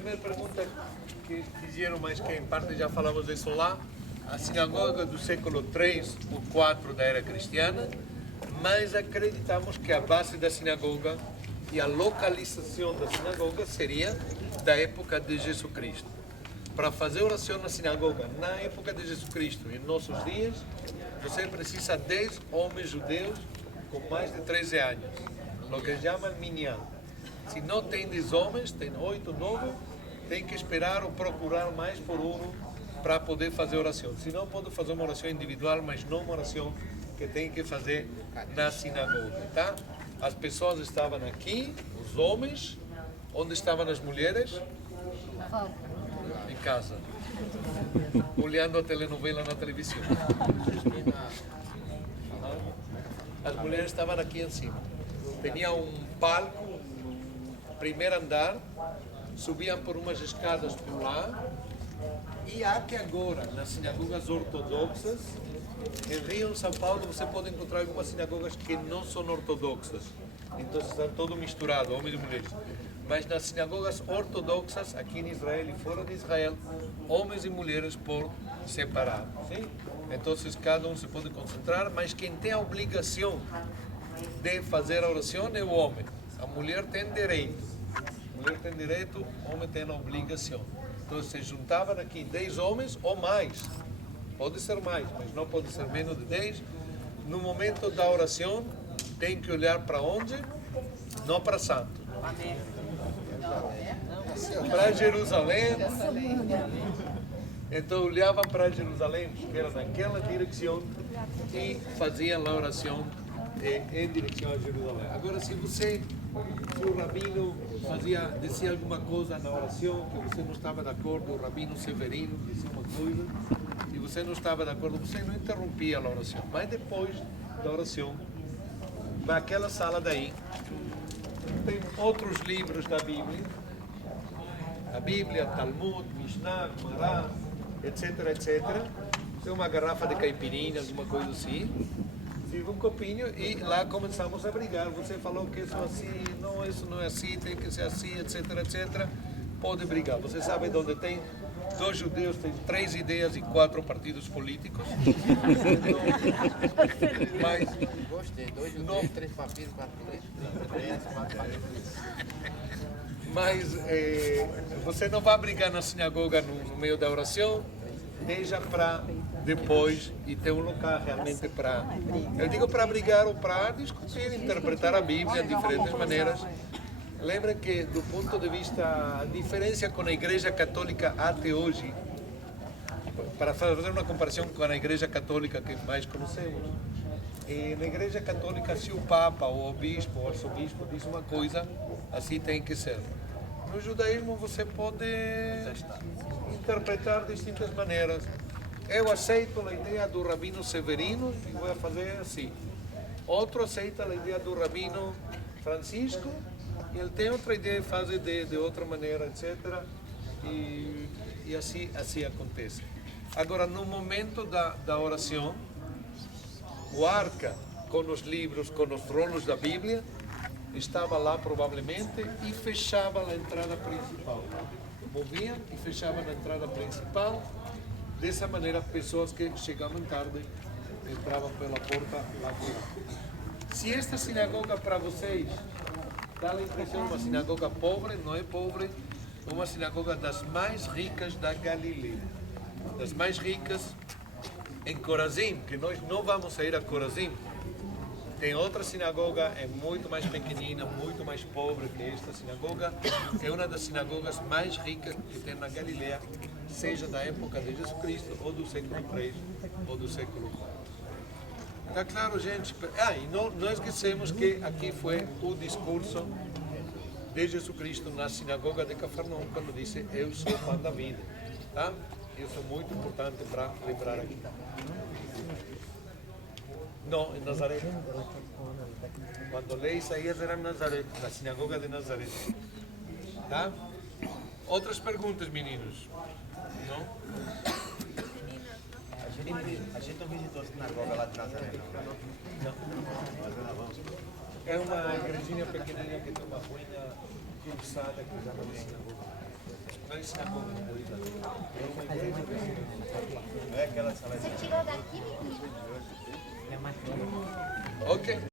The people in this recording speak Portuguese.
primeira pergunta que fizeram, mas que em parte já falamos disso lá, a sinagoga do século 3 ou 4 da era cristiana, mas acreditamos que a base da sinagoga e a localização da sinagoga seria da época de Jesus Cristo. Para fazer oração na sinagoga na época de Jesus Cristo, em nossos dias, você precisa de 10 homens judeus com mais de 13 anos, o que chamam minyan. Se não tem 10 homens, tem 8, 9, tem que esperar ou procurar mais por um para poder fazer oração. Se não, pode fazer uma oração individual, mas não uma oração que tem que fazer na sinagoga, tá? As pessoas estavam aqui, os homens, onde estavam as mulheres? Em casa, olhando a telenovela na televisão. As mulheres estavam aqui em cima. Tinha um palco, no primeiro andar, subiam por umas escadas por lá. E aqui agora, nas sinagogas ortodoxas, em Rio, em São Paulo, você pode encontrar algumas sinagogas que não são ortodoxas. Então está todo misturado, homens e mulheres. Mas nas sinagogas ortodoxas, aqui em Israel e fora de Israel, homens e mulheres por separado. Sim? Então cada um se pode concentrar, mas quem tem a obrigação de fazer a oração é o homem. A mulher tem direito. A mulher tem direito, o homem tem a obrigação. Então se juntavam aqui 10 homens ou mais. Pode ser mais, mas não pode ser menos de 10. No momento da oração, tem que olhar para onde? Não para santo. Para Jerusalém. Então olhavam para Jerusalém, que era naquela direção, e faziam a oração em direção a Jerusalém. Agora, se o rabino dizia alguma coisa na oração que você não estava de acordo, o rabino Severino dizia uma coisa, e você não estava de acordo, você não interrompia a oração. Mas depois da oração, naquela sala daí, tem outros livros da Bíblia, a Bíblia, Talmud, Mishnah, Gemara, etc, etc. Tem uma garrafa de caipirinha, alguma coisa assim. Sirva um copinho e lá começamos a brigar. Você falou que isso é assim, não, isso não é assim, tem que ser assim, etc, etc. Pode brigar. Você sabe onde tem 2 judeus, tem 3 ideias e 4 partidos políticos. Mas Gostei, 2 judeus, 3 papiros, 4 políticos. Mas você não vai brigar na sinagoga no meio da oração, deixa para depois e ter um local realmente para... Eu digo para brigar ou para discutir, interpretar a Bíblia de diferentes maneiras. Lembra que do ponto de vista, a diferença com a Igreja Católica até hoje, para fazer uma comparação com a Igreja Católica que mais conhecemos, na Igreja Católica, se o Papa ou o Bispo ou o Arcebispo diz uma coisa, assim tem que ser. No judaísmo você pode interpretar de distintas maneiras. Eu aceito a ideia do Rabino Severino e vou fazer assim. Outro aceita a ideia do Rabino Francisco e ele tem outra ideia e faz de outra maneira, etc. E assim acontece. Agora, no momento da oração, o arca com os livros, com os rolos da Bíblia, estava lá provavelmente e fechava a entrada principal. Moviam e fechavam a entrada principal. Dessa maneira, pessoas que chegavam tarde entravam pela porta lá fora. Se esta sinagoga para vocês dá a impressão de uma sinagoga pobre, não é pobre, é uma sinagoga das mais ricas da Galileia. Das mais ricas em Corazim, que nós não vamos sair a Corazim. Tem outra sinagoga, é muito mais pequenina, muito mais pobre que esta sinagoga. É uma das sinagogas mais ricas que tem na Galileia, seja da época de Jesus Cristo, ou do século III, ou do século IV. Está claro, gente? E não esquecemos que aqui foi o discurso de Jesus Cristo na sinagoga de Cafarnaum, quando disse, eu sou o pão da vida. Tá? Isso é muito importante para lembrar aqui. Não, em Nazaré. Quando lê Isaías era em Nazaré, na sinagoga de Nazaré. Tá? Outras perguntas, meninos? Não? A gente não visitou a sinagoga lá de Nazaré, não. É uma igrejinha pequenininha que tem uma ruína cruzada que já não é sinagoga. Mas Você tirou daqui, menino? ok.